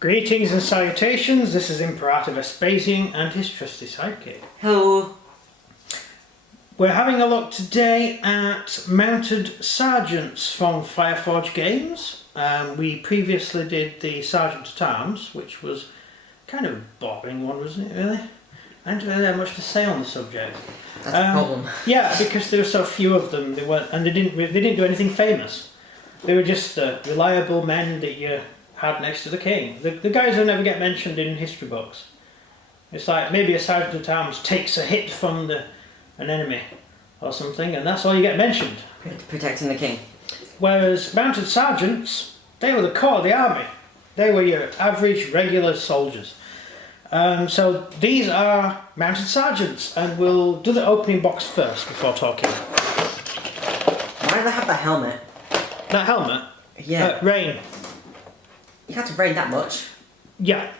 Greetings and salutations, this is Imperator Vespasian and his trusty sidekick. Hello. We're having a look today at mounted sergeants from Fireforge games. We previously did the Sergeant at Arms, which was kind of a boring one, wasn't it, really? I didn't really have much to say on the subject. That's the problem. Yeah, because there were so few of them, they didn't do anything famous. They were just reliable men that you had next to the king. The guys who never get mentioned in history books. It's like maybe a Sergeant at Arms takes a hit from an enemy or something, and that's all you get mentioned. Protecting the king. Whereas mounted sergeants, they were the core of the army. They were your average regular soldiers. So these are mounted sergeants, and we'll do the opening box first before talking. Why do they have that helmet? That helmet? Yeah. Rain. You had to rain that much? Yeah.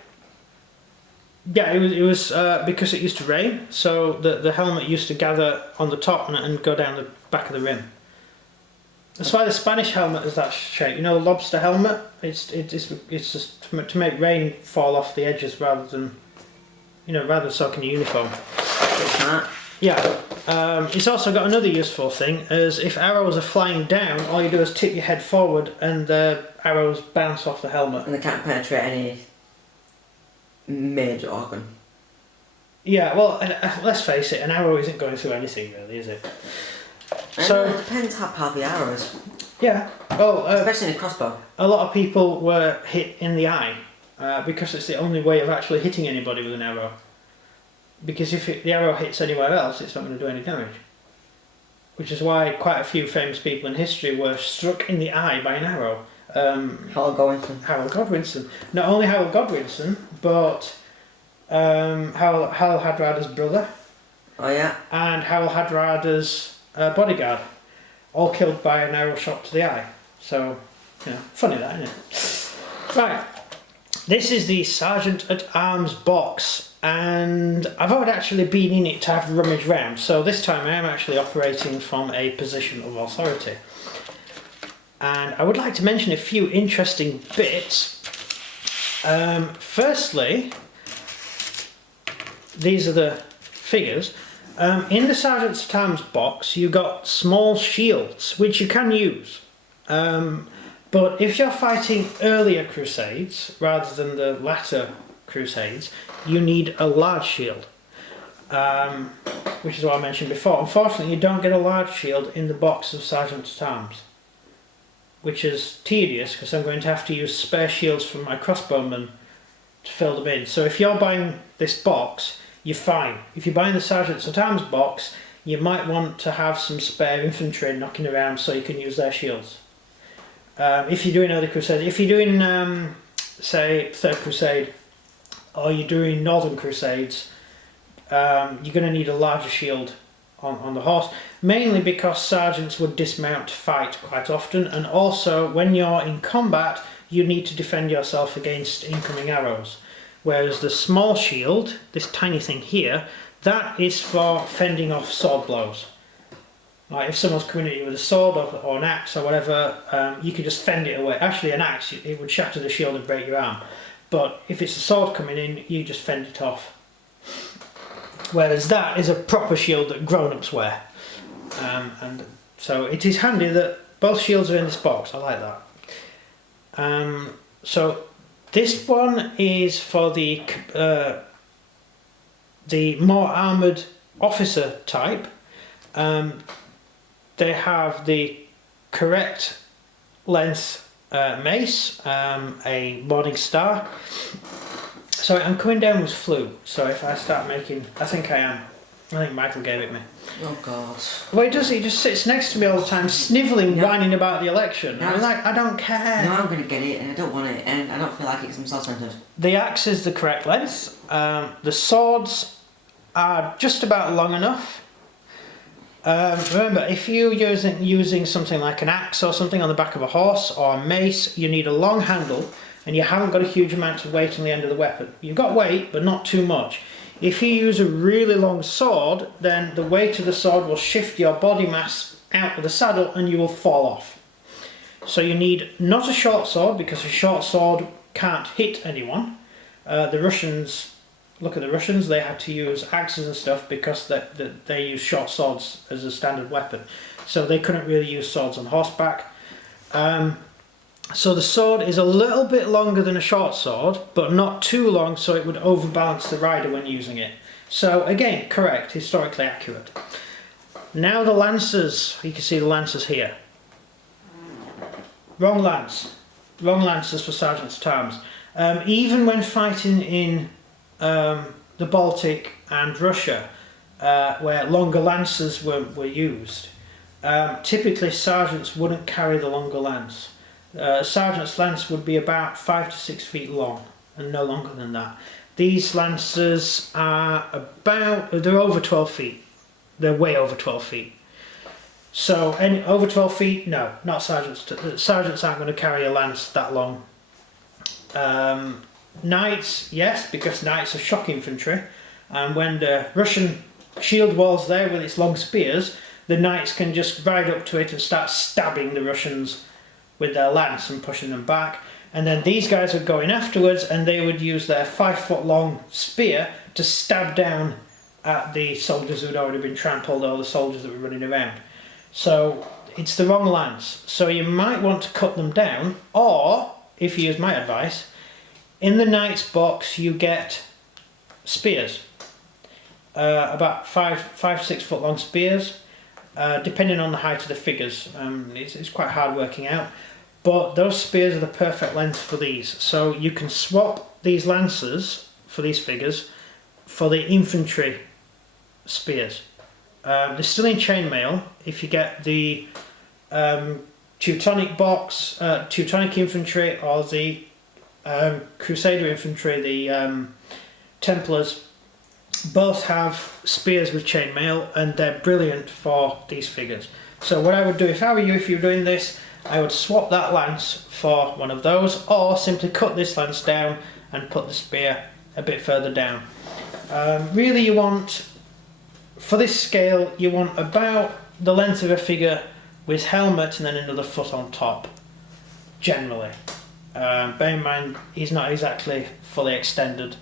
Yeah, it was because it used to rain, so the helmet used to gather on the top and go down the back of the rim. That's why the Spanish helmet is that shape. You know, the lobster helmet? It's just to make rain fall off the edges rather than soaking your uniform. Yeah. It's also got another useful thing, as if arrows are flying down, all you do is tip your head forward and the arrows bounce off the helmet. And they can't penetrate any major organ. Yeah, well, let's face it, an arrow isn't going through anything really, is it? So it depends how powerful the arrow is. Yeah, well... especially in a crossbow. A lot of people were hit in the eye, because it's the only way of actually hitting anybody with an arrow. Because if the arrow hits anywhere else, it's not going to do any damage. Which is why quite a few famous people in history were struck in the eye by an arrow. Harold Godwinson. Not only Harold Godwinson, but Harold Hardrada's brother. Oh yeah. And Harold Hardrada's bodyguard. All killed by an arrow shot to the eye. So, funny that, isn't it? Right. This is the Sergeant at Arms box, and I've already actually been in it to have rummage round, so this time I am actually operating from a position of authority. And I would like to mention a few interesting bits. Firstly, these are the figures. In the Sergeant at Arms box, you got small shields, which you can use. But if you're fighting earlier crusades, rather than the latter crusades, you need a large shield. Which is what I mentioned before. Unfortunately, you don't get a large shield in the box of Sergeant at Arms. Which is tedious, because I'm going to have to use spare shields from my crossbowmen to fill them in. So if you're buying this box, you're fine. If you're buying the Sergeant at Arms box, you might want to have some spare infantry knocking around so you can use their shields. If you're doing early crusades, if you're doing, say, Third Crusade, or you're doing Northern Crusades, you're going to need a larger shield on the horse, mainly because sergeants would dismount to fight quite often, and also when you're in combat, you need to defend yourself against incoming arrows. Whereas the small shield, this tiny thing here, that is for fending off sword blows. Like if someone's coming at you with a sword or an axe or whatever, you can just fend it away. Actually, an axe, it would shatter the shield and break your arm. But if it's a sword coming in, you just fend it off. Whereas that is a proper shield that grown-ups wear. And so it is handy that both shields are in this box. I like that. So this one is for the more armoured officer type. They have the correct length mace, a Morning Star. Sorry, I'm coming down with flu, so if I start making... I think I am. I think Michael gave it me. Oh God. Well, he does. He just sits next to me all the time, snivelling, whining about the election. No, I'm like, I don't care. No, I'm going to get it, and I don't want it, and I don't feel like it's some self-centered. The axe is the correct length. The swords are just about long enough. Remember, if you're using something like an axe or something on the back of a horse or a mace, you need a long handle and you haven't got a huge amount of weight on the end of the weapon. You've got weight, but not too much. If you use a really long sword, then the weight of the sword will shift your body mass out of the saddle and you will fall off. So you need not a short sword, because a short sword can't hit anyone. The Russians, look at the Russians, they had to use axes and stuff because they use short swords as a standard weapon. So they couldn't really use swords on horseback. So the sword is a little bit longer than a short sword, but not too long so it would overbalance the rider when using it. So again, correct, historically accurate. Now the lancers, you can see the lancers here. Wrong lance. Wrong lancers for sergeant's terms. Even when fighting in the Baltic and Russia, where longer lances were used, typically sergeants wouldn't carry the longer lance. Sergeant's lance would be about 5 to 6 feet long and no longer than that. These lancers are they're over 12 feet. They're way over 12 feet. So over 12 feet, no, not sergeants. Sergeants aren't going to carry a lance that long. Knights, yes, because knights are shock infantry, and when the Russian shield wall's there with its long spears, the knights can just ride up to it and start stabbing the Russians with their lance and pushing them back. And then these guys would go in afterwards and they would use their 5-foot long spear to stab down at the soldiers who'd already been trampled or the soldiers that were running around. So it's the wrong lance. So you might want to cut them down, or if you use my advice, in the knight's box you get spears. About 5-6 foot long spears, depending on the height of the figures. It's quite hard working out. But those spears are the perfect length for these. So you can swap these lancers for these figures for the infantry spears. They're still in chainmail. If you get the Teutonic box, Teutonic infantry, or the Crusader infantry, the Templars, both have spears with chainmail and they're brilliant for these figures. So what I would do if I were you, if you were doing this, I would swap that lance for one of those, or simply cut this lance down and put the spear a bit further down. Really you want, for this scale, you want about the length of a figure with helmet and then another foot on top, generally. Bear in mind, he's not exactly fully extended,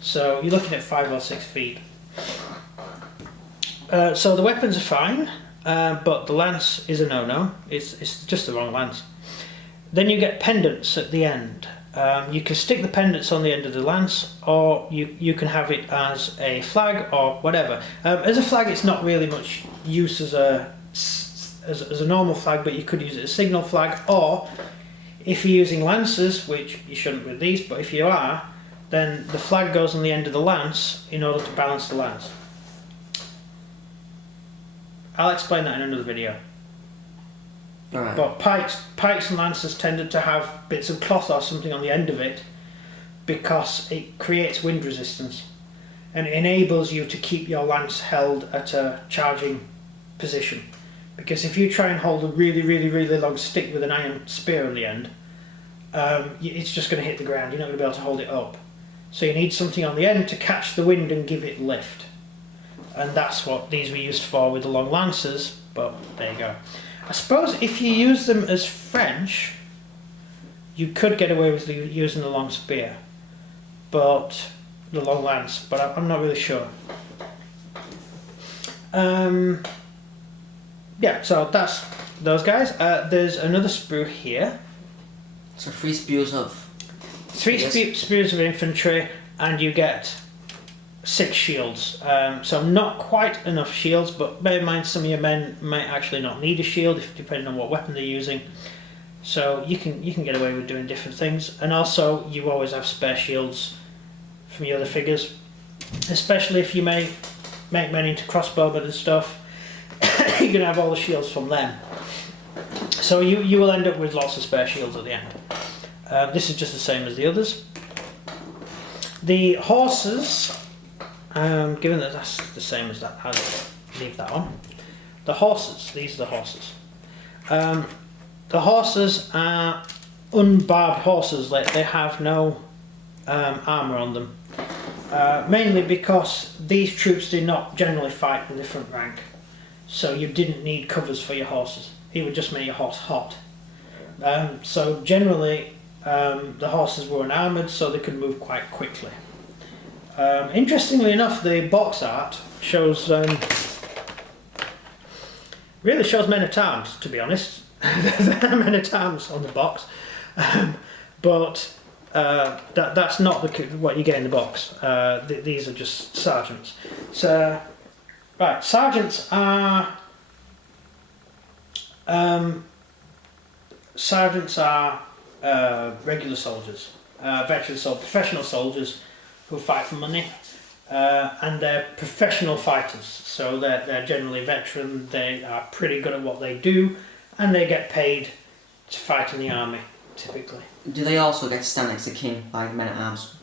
so you're looking at 5 or 6 feet. So the weapons are fine. But the lance is a no-no. It's just the wrong lance. Then you get pendants at the end. You can stick the pendants on the end of the lance, or you can have it as a flag or whatever. As a flag, it's not really much use as a normal flag, but you could use it as a signal flag, or if you're using lances, which you shouldn't with these, but if you are, then the flag goes on the end of the lance in order to balance the lance. I'll explain that in another video. Right. But pikes and lances tended to have bits of cloth or something on the end of it because it creates wind resistance and it enables you to keep your lance held at a charging position. Because if you try and hold a really, really, really long stick with an iron spear on the end, it's just going to hit the ground. You're not going to be able to hold it up. So you need something on the end to catch the wind and give it lift. And that's what these were used for with the long lances, but there you go. I suppose if you use them as French, you could get away with using the long spear, but the long lance, but I'm not really sure. Yeah, so that's those guys. There's another sprue here. So 3 spears of... 3 spears of infantry, and you get 6 shields. So not quite enough shields, but bear in mind some of your men might actually not need a shield, depending on what weapon they're using. So you can get away with doing different things, and also you always have spare shields from your other figures, especially if you make men into crossbowmen and stuff. You're gonna have all the shields from them. So you will end up with lots of spare shields at the end. This is just the same as the others. The horses. Given that that's the same as that, I'll leave that on. The horses, these are the horses. The horses are unbarbed horses, they have no armour on them. Mainly because these troops did not generally fight with the front rank. So you didn't need covers for your horses. It would just make your horse hot. So generally, The horses were unarmoured, so they could move quite quickly. Interestingly enough, the box art shows really shows men-at-arms. To be honest, there are men-at-arms on the box, but that's not what you get in the box. These are just sergeants. So, right, sergeants are regular soldiers, veteran soldiers, professional soldiers who fight for money, and they're professional fighters. So they're generally veteran. They are pretty good at what they do, and they get paid to fight in the army typically. Do they also get to stand next to king like men-at-arms?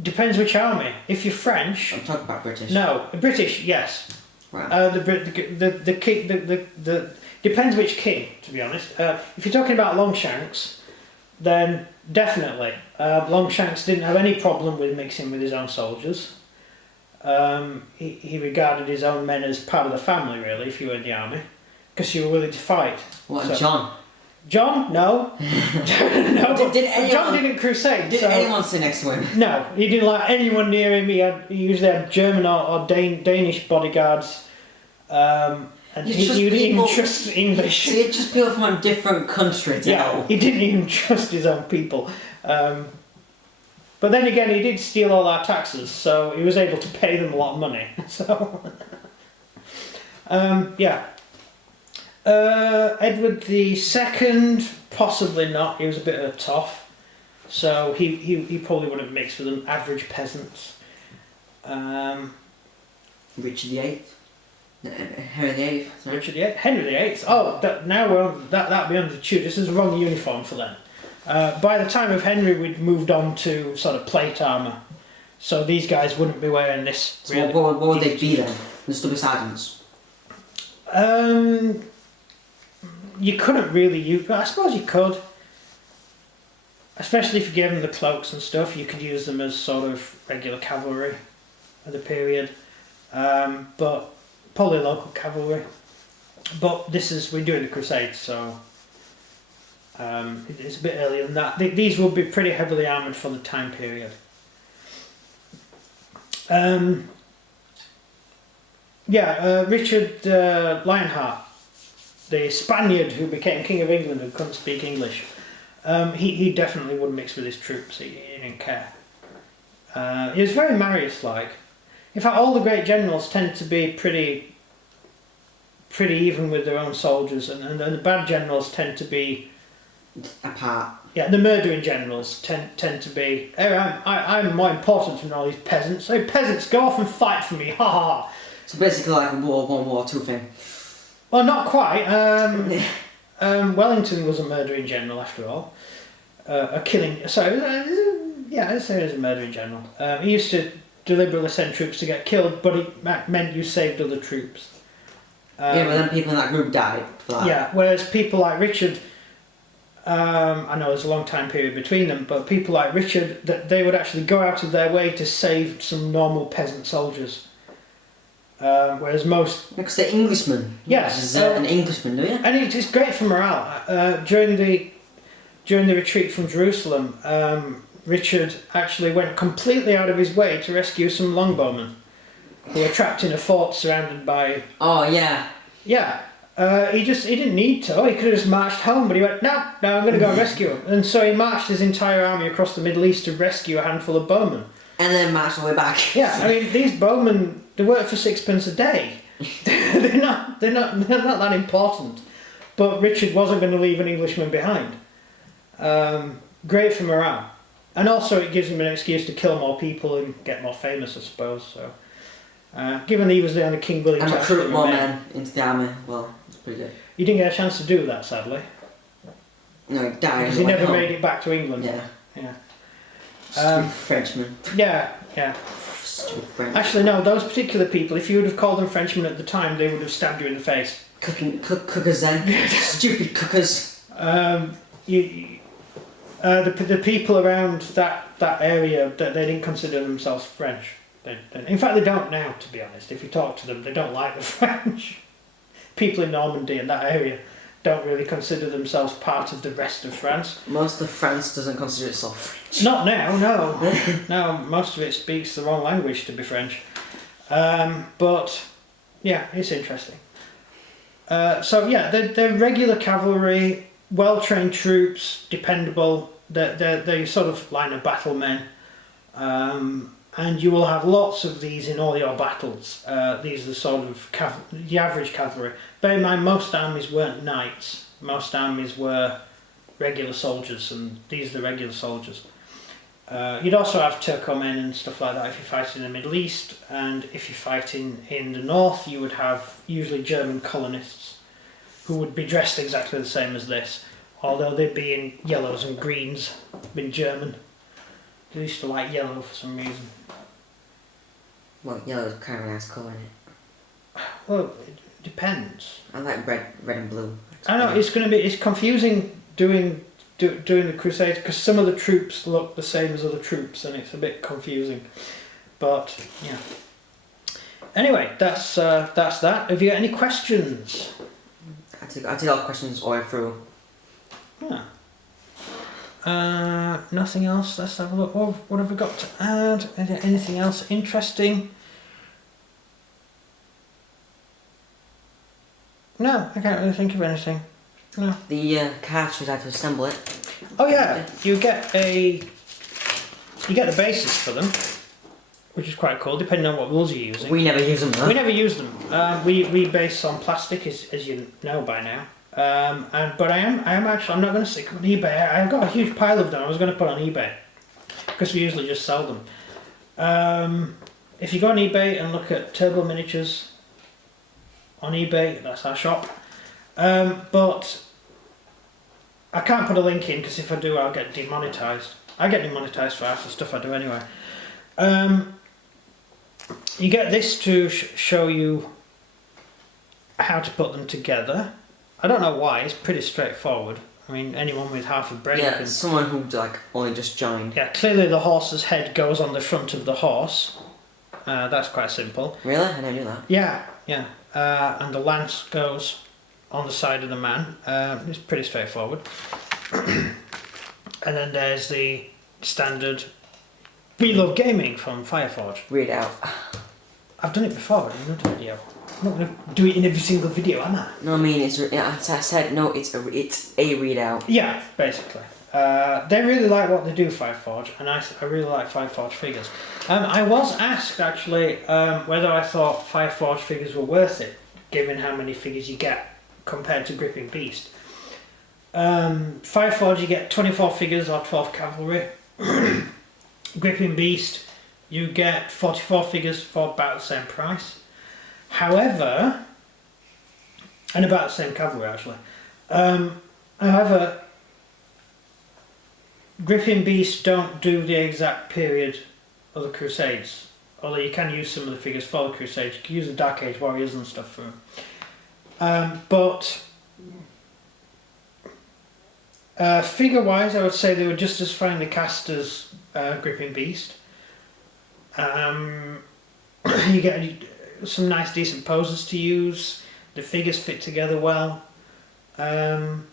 Depends which army. If you're French, I'm talking about British. no. British, yes. Right. The king, the depends which king. To be honest, if you're talking about Longshanks, then definitely Longshanks didn't have any problem with mixing with his own soldiers. He regarded his own men as part of the family, really. If you were in the army, because you were willing to fight. What, So- John? John, no, no. Did anyone- John didn't crusade. Did so- anyone sit next to him? No, he didn't like anyone near him. He usually had German or Danish bodyguards, and You he trust didn't even people- trust English. So it's just people from a different country to Yeah, know. he didn't even trust his own people. But then again, he did steal all our taxes, so he was able to pay them a lot of money. So, yeah. Edward II, possibly not. He was a bit of a toff, so he probably wouldn't mix with them average peasants. Richard VIII? Henry VIII? Sorry. Richard VIII, Henry VIII. Oh, now we're on that'd be under the Tudors. This is the wrong uniform for them. By the time of Henry, we'd moved on to sort of plate armour, so these guys wouldn't be wearing this. So really. what would they be then? The stubby sergeants? You couldn't really use. I suppose you could, especially if you gave them the cloaks and stuff. You could use them as sort of regular cavalry of the period, but probably local cavalry. But we're doing the Crusades, so it's a bit earlier than that. These will be pretty heavily armoured for the time period. Richard Lionheart, the Spaniard who became King of England and couldn't speak English, he definitely would mix with his troops. He didn't care. He was very Marius-like. In fact, all the great generals tend to be pretty even with their own soldiers, and the bad generals tend to be Apart. Yeah, the murdering generals tend to be. Hey, I'm more important than all these peasants. Hey, peasants, go off and fight for me! Ha ha! So basically like a World War II thing. Well, not quite. Wellington was a murdering general after all. I'd say he was a murdering general. He used to deliberately send troops to get killed, but it meant you saved other troops. Yeah, but then people in that group died for that. Yeah, whereas people like Richard, I know there's a long time period between them, but people like Richard, they would actually go out of their way to save some normal peasant soldiers. Whereas most... Because they're Englishmen. Yes. An Englishman, do you? And it's great for morale. During the retreat from Jerusalem, Richard actually went completely out of his way to rescue some longbowmen who were trapped in a fort surrounded by... Oh, yeah. Yeah. He didn't need to. He could have just marched home, but he went, no, I'm going to go and rescue him. And so he marched his entire army across the Middle East to rescue a handful of bowmen. And then marched all the way back. Yeah, I mean, these bowmen, they work for sixpence a day. they're not that important. But Richard wasn't going to leave an Englishman behind. Great for morale. And also it gives him an excuse to kill more people and get more famous, I suppose. So, given he was the only king willing And to recruit actually more remain. men into the army. Well, it's pretty good. He didn't get a chance to do that, sadly. No, he died. Because he never made it back to England. Yeah. Yeah. Stupid Frenchman. Yeah. Stupid French. Actually, no, those particular people, if you would have called them Frenchmen at the time, they would have stabbed you in the face. Cookers then. Stupid cookers. The people around that area, they didn't consider themselves French. In fact, they don't now, to be honest. If you talk to them, they don't like the French. People in Normandy and that area don't really consider themselves part of the rest of France. Most of France doesn't consider itself French. Not now, no. No, most of it speaks the wrong language to be French. But yeah, it's interesting. So yeah, they're regular cavalry, well-trained troops, dependable. They're sort of line of battle men. And you will have lots of these in all your battles. These are the sort of the average cavalry. Bear in mind, most armies weren't knights. Most armies were regular soldiers, and these are the regular soldiers. You'd also have Turcomen and stuff like that if you fight in the Middle East, and if you fight in the north, you would have usually German colonists who would be dressed exactly the same as this, although they'd be in yellows and greens, being German. They used to like yellow for some reason. Well, yellow's kind of a nice colour, isn't it? Well, it depends. I like red and blue. I know it's confusing doing the Crusades because some of the troops look the same as other troops, and it's a bit confusing. But yeah. Anyway, that's that. Have you got any questions? I take all the questions all the way through. Yeah. Nothing else. Let's have a look. What have we got to add? Anything else interesting? No, I can't really think of anything. No. The cartridge, I have to assemble it. Oh yeah, you get the bases for them, which is quite cool, depending on what rules you're using. We never use them though. We never use them. We base on plastic, as you know by now. But I'm not going to stick them on eBay. I've got a huge pile of them. I was going to put on eBay because we usually just sell them. If you go on eBay and look at Turbo Miniatures on eBay, that's our shop. But I can't put a link in because if I do, I'll get demonetized. I get demonetized for half the stuff I do anyway. You get this to show you how to put them together. I don't know why, it's pretty straightforward. I mean, anyone with half a brain yeah, can... someone who only just joined. Yeah, clearly the horse's head goes on the front of the horse. That's quite simple. Really? I never knew that. Yeah. And the lance goes on the side of the man. It's pretty straightforward. And then there's the standard We Love Gaming from Fireforge. Read it out. I've done it before in another video. I'm not going to do it in every single video, am I? No, I mean, I said, no, it's a readout. Yeah, basically. They really like what they do, Fireforge, and I really like Fireforge figures. I was asked, actually, whether I thought Fireforge figures were worth it, given how many figures you get compared to Gripping Beast. Fireforge, you get 24 figures or 12 cavalry. Gripping Beast, you get 44 figures for about the same price. However, and about the same cavalry actually. However, Gripping Beast don't do the exact period of the Crusades. Although you can use some of the figures for the Crusades. You can use the Dark Age Warriors and stuff for them. But figure-wise, I would say they were just as finely cast as Gripping Beast. You get some nice decent poses to use. The figures fit together well. And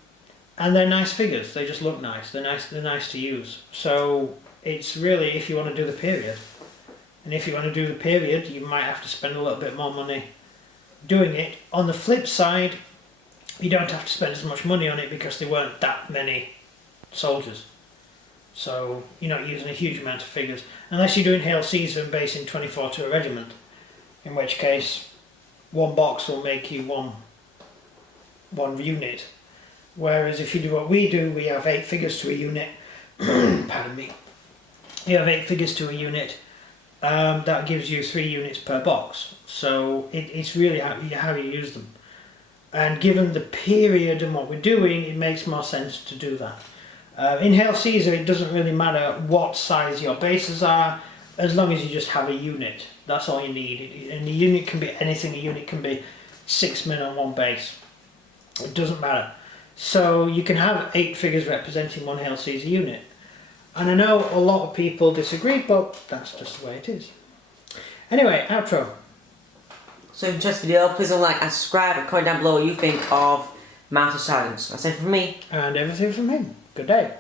they're nice figures. They just look nice. They're nice to use. So it's really if you want to do the period. And if you want to do the period, you might have to spend a little bit more money doing it. On the flip side, you don't have to spend as much money on it because there weren't that many soldiers. So you're not using a huge amount of figures. Unless you're doing Hail Caesar and basing 24 to a regiment. In which case, one box will make you one unit. Whereas if you do what we do, we have 8 figures to a unit. Pardon me. You have 8 figures to a unit. That gives you 3 units per box. So it's really how you use them. And given the period and what we're doing, it makes more sense to do that. In Hail Caesar, it doesn't really matter what size your bases are, as long as you just have a unit. That's all you need. And the unit can be anything. A unit can be 6 men on one base. It doesn't matter. So you can have 8 figures representing one Hail Caesar unit. And I know a lot of people disagree, but that's just the way it is. Anyway, outro. So if you enjoyed this video, please don't like and subscribe and comment down below what you think of Mouth of Silence. That's it from me. And everything from him. Good day.